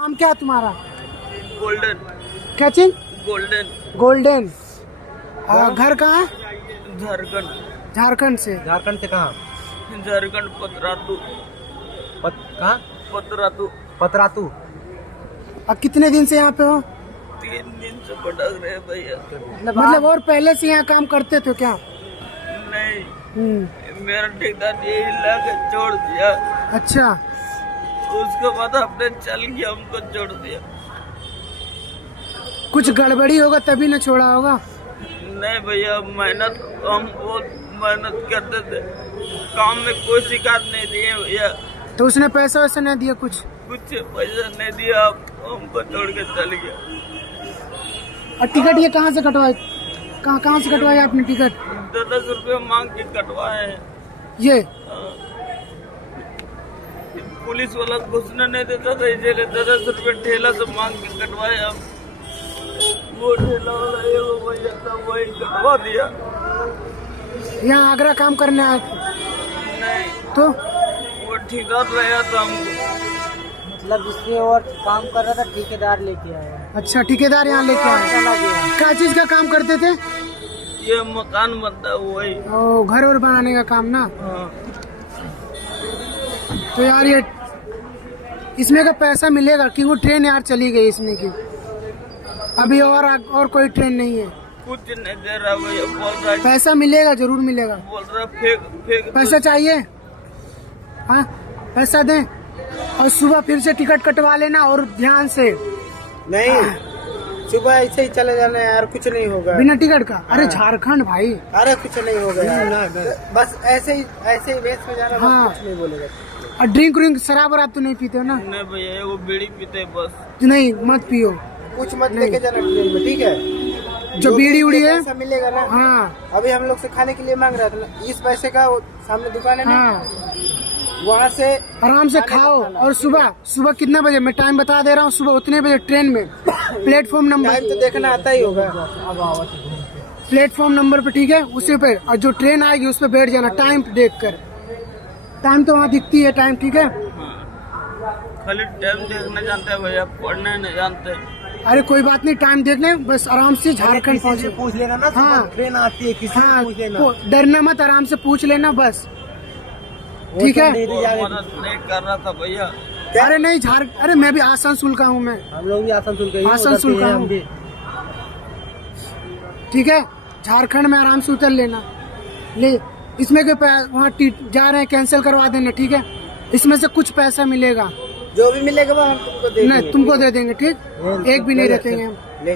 नाम क्या है तुम्हारा? गोल्डन। क्या चीज? गोल्डन। गोल्डन। घर कहाँ है? झारखंड। झारखंड से। झारखंड से कहाँ? झारखंड पतरातू। कहाँ? पतरातू। पतरातू। अब कितने दिन से यहाँ पे हो? 3 दिन से भटक रहे भैया। मतलब और पहले से यहाँ काम करते थे क्या? नहीं, मेरा ठेकेदार यही ला के छोड़ दिया। अच्छा, उसके बाद अपने चल गया, हमको छोड़ दिया। कुछ गड़बड़ी होगा तभी न छोड़ा होगा। नहीं भैया, मेहनत हम बहुत मेहनत करते थे, काम में कोई शिकायत नहीं दिए भैया। तो उसने पैसा वैसा नहीं दिया? कुछ पैसा नहीं दिया, हमको छोड़ के चल गया। और टिकट ये कहाँ से कटवाए? कहाँ से कटवाया आपने टिकट? 10 रुपये मांग के कटवाए हैं। ये पुलिस वाला घुसने नहीं देता था, इसलिए 10 रुपये ठेला से मांग के कटवाए। हम वो ठेला वाला एगो भैया था, वही कटवा दिया। यहाँ आगरा काम करने आए थे? नहीं, तो वो ठेकेदार रहा था हमको। मतलब जिसके और काम कर रहा था ठेकेदार लेके आया। अच्छा, ठेकेदार यहाँ लेके आए। चला गया। क्या चीज का काम करते थे? ये मकान बनता है वही। ओ, घर और बनाने का काम ना। हाँ। तो यार ये इसमें का पैसा मिलेगा कि वो ट्रेन यार चली गई इसमें की? अभी और कोई ट्रेन नहीं है? कुछ नहीं दे रहा भैया, बोल रहा है, पैसा मिलेगा, जरूर मिलेगा। बोल रहा है, फेंक पैसा चाहिए? हाँ, पैसा दें और सुबह फिर से टिकट कटवा लेना और ध्यान से। नहीं, सुबह ऐसे ही चले जाना यार, कुछ नहीं होगा बिना टिकट का? अरे झारखंड भाई। अरे कुछ नहीं होगा यार, बस ऐसे ही रेस में जाना। हाँ। कुछ नहीं बोलेगा। और ड्रिंक शराब वराब तो नहीं पीते हो ना? नहीं भैया, वो बीड़ी पीते बस। नहीं, मत पियो। कुछ मत लेके जाना ट्रेन में, ठीक है? जो बीड़ी उड़ी है पैसा मिलेगा ना। हाँ अभी हम लोग से खाने के लिए मांग रहा था ना, इस पैसे का वो सामने दुकान है ना, हाँ, वहाँ से आराम से खाओ। और सुबह कितने बजे? मैं टाइम बता दे रहा हूँ, सुबह उतने बजे ट्रेन में प्लेटफॉर्म टाइम नंबर तो देखना आता ही होगा। प्लेटफॉर्म नंबर पे, ठीक है? उसी पे, और जो ट्रेन आएगी उस पे बैठ जाना टाइम देख कर। टाइम तो वहाँ दिखती है टाइम, ठीक है? खाली टाइम देखना जानते हैं भैया, पढ़ने नहीं जानते। अरे कोई बात नहीं, टाइम देखने बस, आराम से झारखंड पहुँचे। पूछ लेना ना, हाँ। ट्रेन आती है किसी से हाँ, पूछ लेना। डरना मत, आराम से पूछ लेना बस, ठीक है? मदद नहीं कर रहा था भैया। अरे नहीं, अरे मैं भी आसनसोल का हूँ। मैं हम लोग भी आसनसोल के ही, आसनसोल उधर के का हैं हूँ। हम भी। ठीक है, झारखंड में आराम से उतर लेना। ले, इसमें के वहाँ जा रहे हैं, कैंसिल करवा देना, ठीक है? इसमें से कुछ पैसा मिलेगा, जो भी मिलेगा वो हम तुमको दे देंगे। नहीं तुमको दे देंगे, ठीक? एक भी नहीं रखेंगे हम। ले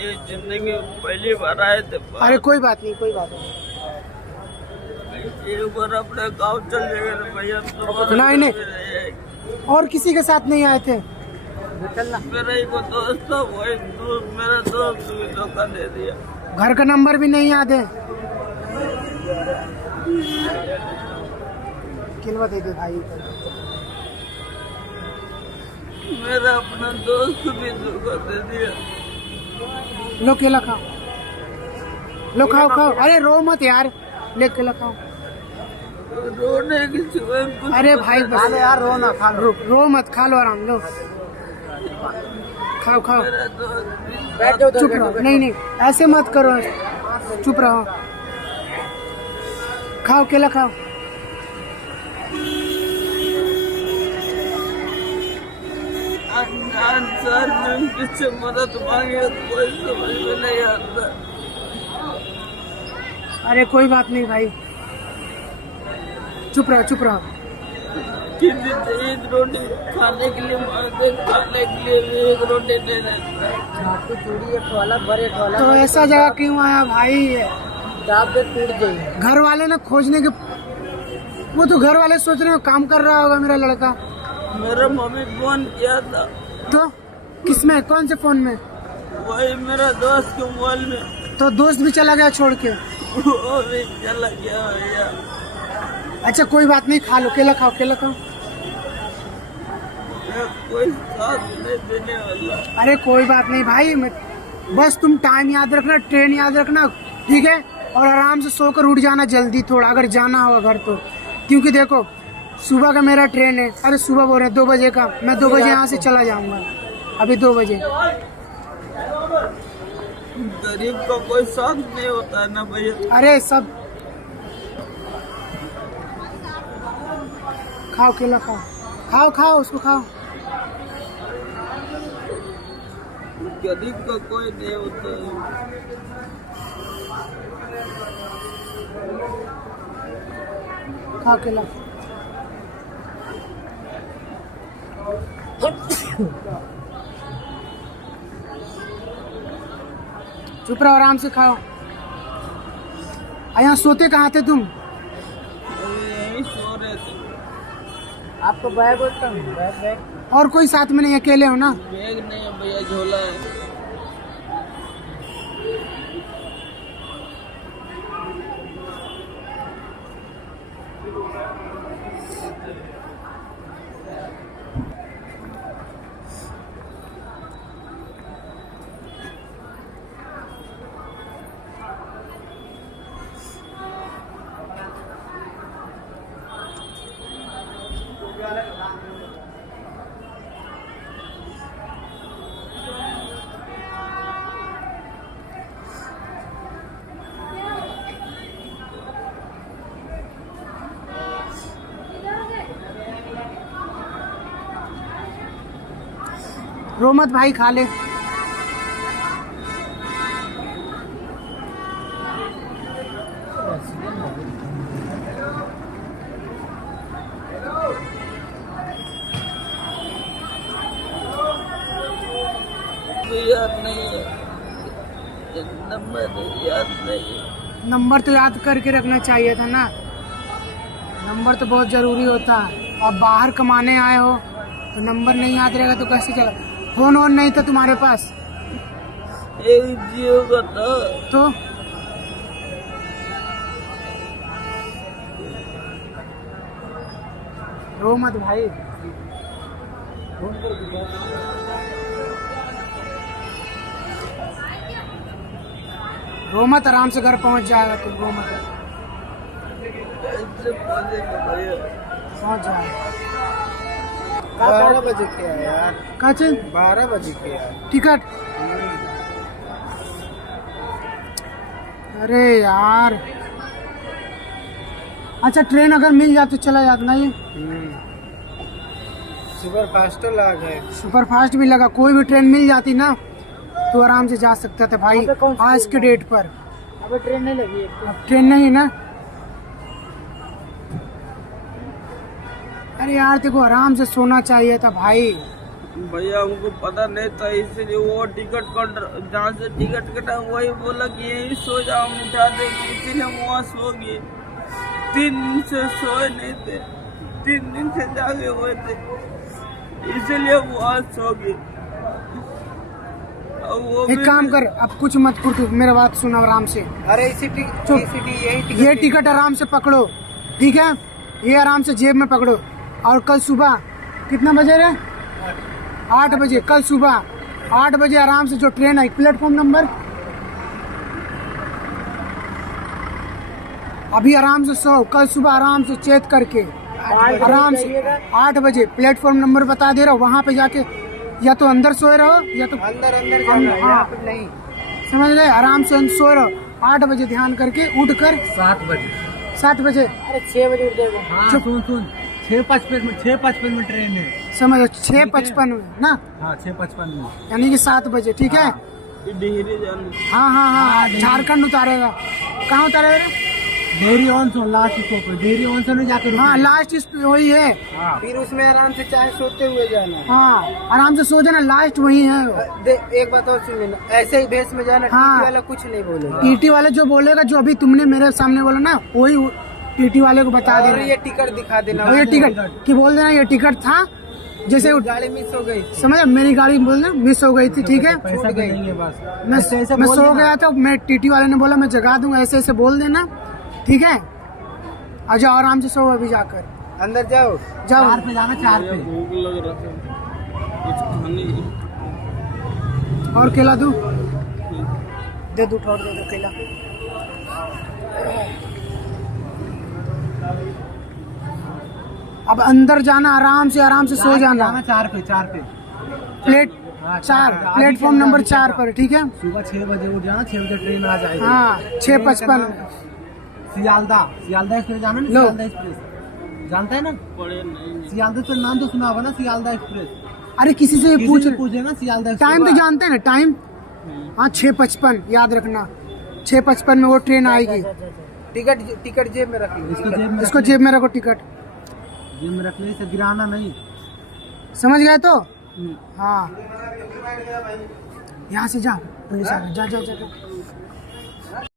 ये जिंदगी में पहली बार आए थे। अरे कोई बात नहीं, कोई बात नहीं। एक बार अपने गाँव चल जाएगा तो भैया तो नहीं। और किसी के साथ नहीं आए थे? मेरा एक दोस्त था, वही दोस्त, मेरा दोस्त भी धोखा दे दिया। घर का नंबर भी नहीं याद है? किलवा दे दे भाई। मेरा अपना दोस्त भी धोखा दे दिया। लो केला खाओ, लो खाओ। अरे रो मत यार, ले केला खाओ। रोने की सिवाय कुछ अरे भाई बस यार, रो ना, खा लो। रो मत, खा लो आराम, लो खाओ। मेरा दोस्त भी बैठ जाओ, चुप रहो, नहीं ऐसे मत करो, चुप रहो, खाओ केला खाओ। अनजान सर में किससे मदद मांगे कोई समझ में नहीं आता। अरे कोई बात नहीं भाई, चुप रहो। किसी से एक रोटी खाने के लिए मांगते, खाने के लिए भी एक रोटी दे देता। चूड़ी एक वाला बड़े वाला तो ऐसा जगह क्यों आया भाई? दाब पे टूट गई। घर वाले ना खोजने के, वो तो घर वाले सोच रहे हो काम कर रहा होगा मेरा लड़का। मेरा मम्मी फोन किया था, तो किसमें, कौन से फोन में? वही मेरा दोस्त के मोबाइल में। तो दोस्त भी चला गया छोड़ के? वो भी चला गया भैया। अच्छा कोई बात नहीं, खा लो, केला खाओ। कोई साथ नहीं देने वाला। अरे कोई बात नहीं भाई, बस तुम टाइम याद रखना, ट्रेन याद रखना, ठीक है? और आराम से सोकर उठ जाना जल्दी थोड़ा, अगर जाना होगा घर तो। क्योंकि देखो सुबह का मेरा ट्रेन है। अरे सुबह बोल रहे हैं 2 बजे का, मैं 2 बजे यहाँ से चला जाऊंगा, अभी 2 बजे। गरीब का कोई साथ नहीं होता है ना भैया। अरे सब खाओ, केला खाओ, खाओ खाओ उसको खाओ। गरीब का कोई नहीं होता है। खाओ केला। चुप रहो, आराम से खाओ। यहाँ सोते कहाँ थे तुम? यही सो रहे थे। आपको बैग होता है? बैग और कोई साथ में नहीं, अकेले हो ना? बैग नहीं है भैया, झोला है। रो मत भाई, खा ले। याद नहीं है, नंबर याद नहीं है। नंबर तो याद करके रखना चाहिए था ना, नंबर तो बहुत जरूरी होता है। अब बाहर कमाने आए हो तो नंबर नहीं याद रहेगा तो कैसे चला? फोन ऑन नहीं था तुम्हारे पास एक जियो का था। तो रो मत भाई। रो मत, आराम से घर पहुंच जाएगा तुम, रो मत, ऐसे पहुंचेगा भैया। पहुंच जाएगा। 12 बजे के है यार, का चीज? 12 बजे के है। टिकट? अरे यार, अच्छा ट्रेन अगर मिल जाती तो चला जाता ना। ये सुपर फास्ट लग है। सुपर फास्ट भी लगा, कोई भी ट्रेन मिल जाती ना तो आराम से जा सकता था भाई आज के डेट पर। अभी ट्रेन नहीं लगी है। अब ट्रेन नहीं है ना। अरे यार देखो, आराम से सोना चाहिए था भाई। भैया हमको पता नहीं था, इसलिए वो टिकट काउंटर जहाँ से टिकट कटा वही बोला कि यही सो जाओ, हम उठा देंगे, इसीलिए हम वहाँ सो गए। 3 दिन से सोए नहीं थे, 3 दिन से जागे हुए थे, इसीलिए हम वहाँ सो गए। अब वो एक काम कर, अब कुछ मत कर तू, मेरा बात सुन आराम से। अरे यही ये टिकट आराम से पकड़ो, ठीक है? ये आराम से जेब में पकड़ो। और कल सुबह कितना बजे रे? 8 बजे। कल सुबह 8 बजे आराम से जो ट्रेन आई, प्लेटफॉर्म नंबर अभी आराम से सो। कल सुबह आराम से चेक करके आराम से 8 बजे प्लेटफॉर्म नंबर बता दे रहा हूँ, वहाँ पे जाके या तो अंदर सोए रहो या तो अंदर जाना है, यहाँ पे नहीं। समझ गए? आराम से सोए रहो। 8 बजे ध्यान करके उठ कर 7 बजे। 7 बजे अरे 6 बजे उठ जाएगा। हाँ, सुन 6:55 में ट्रेन है। समझो 6:55 में ना। हाँ 6:55 में, यानी कि 7 बजे, ठीक है? डिहरी जाने। हाँ, झारखंड उतारेगा। कहाँ उतारेगा? Dehri on Sone last stop है, डेयरी ऑन सो नहीं जाकर। हाँ, लास्ट वही है। फिर उसमें आराम से चाहे सोते हुए जाना है। हाँ, आराम से सो जाना, लास्ट वही है। एक बात और सुन लेना, ऐसे ही भेस में जाना। हाँ। टीटी वाला कुछ नहीं बोलेगा। टीटी वाले जो बोलेगा, जो अभी तुमने मेरे सामने बोला ना, वही टीटी वाले को बता और देना। ये टिकट दिखा देना। और ये टिकट की बोल देना, ये टिकट था। जैसे गाड़ी मिस हो गई, समझ, मेरी गाड़ी बोलना मिस हो गई थी, ठीक है? छूट गई बस। मैं सो गया था, मैं टीटी वाले ने बोला मैं जगा दूंगा, ऐसे ऐसे बोल देना, ठीक है? आ जाओ आराम से सो अभी जाकर। अंदर जाओ। जाओ 4 पे जाना, 4 पे। भूख लग रहा था, कुछ खाने। और केला दूं? दे दो, ठोर दे दो केला। अब अंदर जाना, आराम से सो जाना। 4 पे प्लेट हाँ, 4 अभी प्लेटफॉर्म चलना, नंबर अभी 4 चलना। पर, ठीक है। सुबह 6 बजे उठ जाना, 6 बजे ट्रेन आ जाएगी। हाँ, 6:55। सियालदा एक्सप्रेस जाना ना, लो। सियालदा एक्सप्रेस जानता है ना? पढ़े नहीं। सियालदा तो नाम तो सुना होगा ना, सियालदा एक्सप्रेस। अरे किसी से किसी पूछ, से पूछे ना सियालदा एक्सप्रेस। टाइम तो जानते हैं ना, टाइम। हाँ 6:55 याद रखना, 6:55 में वो ट्रेन आएगी। टिकट जेब में रख लो, इसको जेब में रखो टिकट, जेब में रख ले, इसे गिराना नहीं। समझ गए तो? हाँ यहाँ से जा, पुलिस आ गई, जा जा जा, जा।